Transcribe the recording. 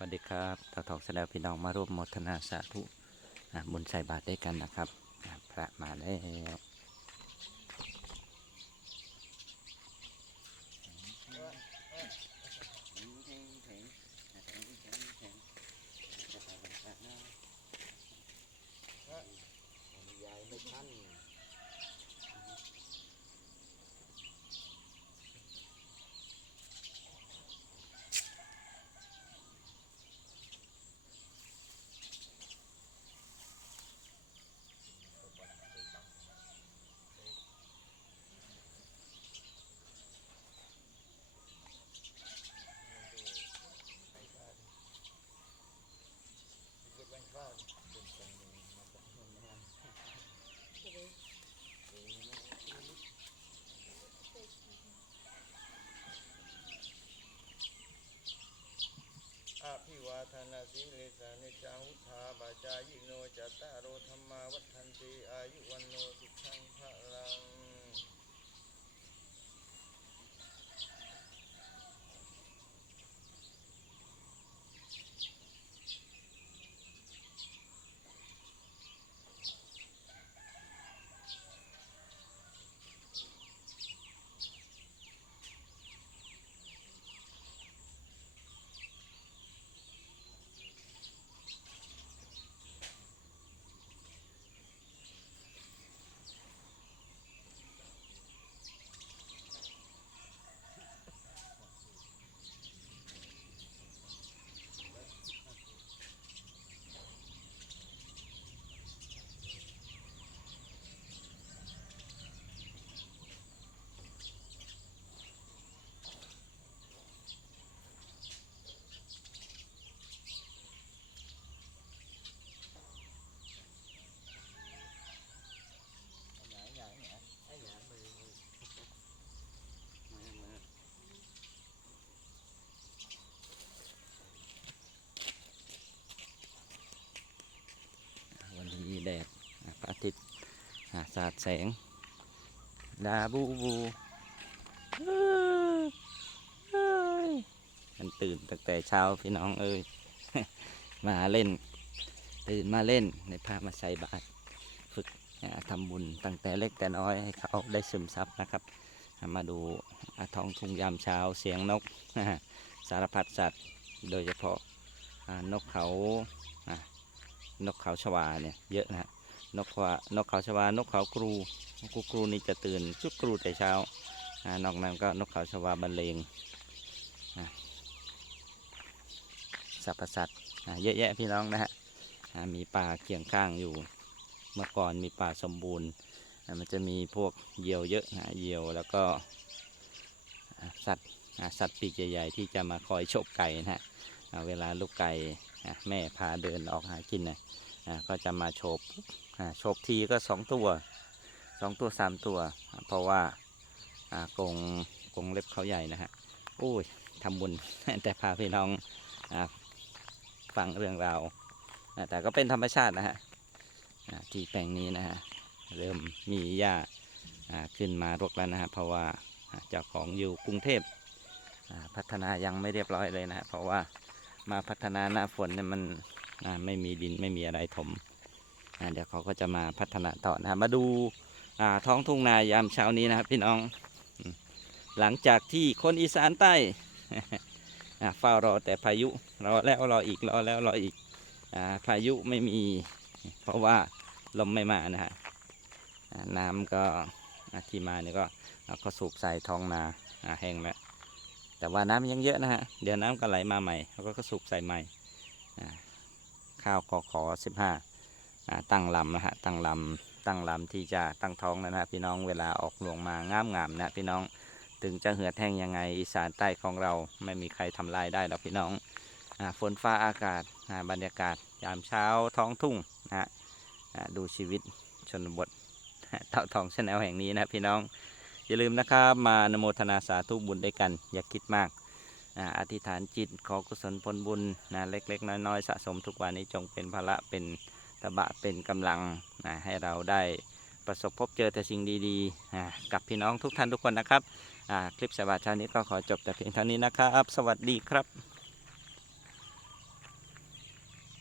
สวัสดีครับตาทอกแสดงพี่น้องมาร่วมมทนาสาธุอะบุญใส่บาตรด้วยกันนะครับ พระมาแล้วาธนาสีเลสานิจังวุธาบาจายิโนจัตตารโรธรรมาวัฏันติอายุวันโนสุขังพลัง วันนี้แดดอะพระอาทิตย์อะ สาดแสง ดาบูบูเอ้ยเอ้ยมันตื่นตั้งแต่เช้าพี่น้องเอ้ย มาเล่น ตื่นมาเล่นในพามาใส่บาตรฝึกทำบุญตั้งแต่เล็กแต่น้อยให้เขาได้ซึมซับนะครับ มาดูอท้องทุ่งยามเช้าเสียงนก สารพัดสัตว์โดยเฉพาะนกเขานกเขาชวาเนี่ยเยอะนะฮะ นกว่านกเขาชวานกเขากรูนกกรูนี่จะตื่นชุกกรูแต่เช้าอ่านอกนั้นก็นกเขาชวาบรรเลงสรรพสัตว์เยอะแยะพี่น้องนะฮะมีป่าเคียงข้างอยู่ เมื่อก่อนมีป่าสมบูรณ์ มันจะมีพวกเหยี่ยวเยอะนะเหยี่ยวแล้วก็สัตว์สัตว์ปีกใหญ่ๆที่จะมาคอยฉกไก่นะฮะเวลาลูกไก่แม่พาเดินออกหากินนะ ก็จะมาโฉบโฉบทีก็สองตัวสองตัวสามตัว เพราะว่ากรงกรงเล็บเขาใหญ่นะฮะโอ้ยทำบุญแต่พาพี่น้องอฟังเรื่องราวแต่ก็เป็นธรรมชาตินะฮะที่แปลงนี้นะฮะเริ่มมีหญ้าขึ้นมารกแล้วนะฮะเพราะว่าเจ้าของอยู่กรุงเทพพัฒนายังไม่เรียบร้อยเลยนะเพราะว่ามาพัฒนาหน้าฝนเนี่ยมัน ไม่มีดินไม่มีอะไรถมเดี๋ยวเขาก็จะมาพัฒนาต่อนะมาดูาท้องทุ่งนายามเช้านี้นะครับพี่น้อง หลังจากที่คนอีสานใต้เฝ้ารอแต่พายุรอแล้วรออีกรอแล้วรออีกอาพายุไม่มี เพราะว่าลมไม่มานะฮะน้ำก็ที่มาเนี่ยก็เอาก็สูบใส่ท้องนาแห้งแล้วแต่ว่าน้ำยังเยอะนะฮะเดี๋ยวน้ำก็ไหลมาใหม่เขาก็สูบใส่ใหม่ ข้าวกอขอสิบห้าตั้งลำนะฮะตั้งลำตั้งลำที่จะตั้งท้องนะฮะพี่น้องเวลาออกหลวงมางามงามนะพี่น้องถึงจะเหือดแห้งยังไงอีสานใต้ของเราไม่มีใครทำลายได้หรอกพี่น้องฝนฟ้าอากาศบรรยากาศยามเช้าท้องทุ่งนะฮะดูชีวิตชนบทเต่าทองชาแนลแห่งนี้นะพี่น้องอย่าลืมนะครับ มานโมทนาสาธุบุญด้วยกัน อย่าคิดมาก อธิษฐานจิตขอกุศลผลบุญนะเล็ก ๆ น้อย ๆ สะสมทุกวันนี้จงเป็นพละเป็นตบะเป็นกำลังนะให้เราได้ประสบพบเจอแต่สิ่งดีๆกับพี่น้องทุกท่านทุกคนนะครับคลิปสวัสดีเช้านี้ก็ขอจบแต่เพียงเท่านี้นะครับ สวัสดีครับ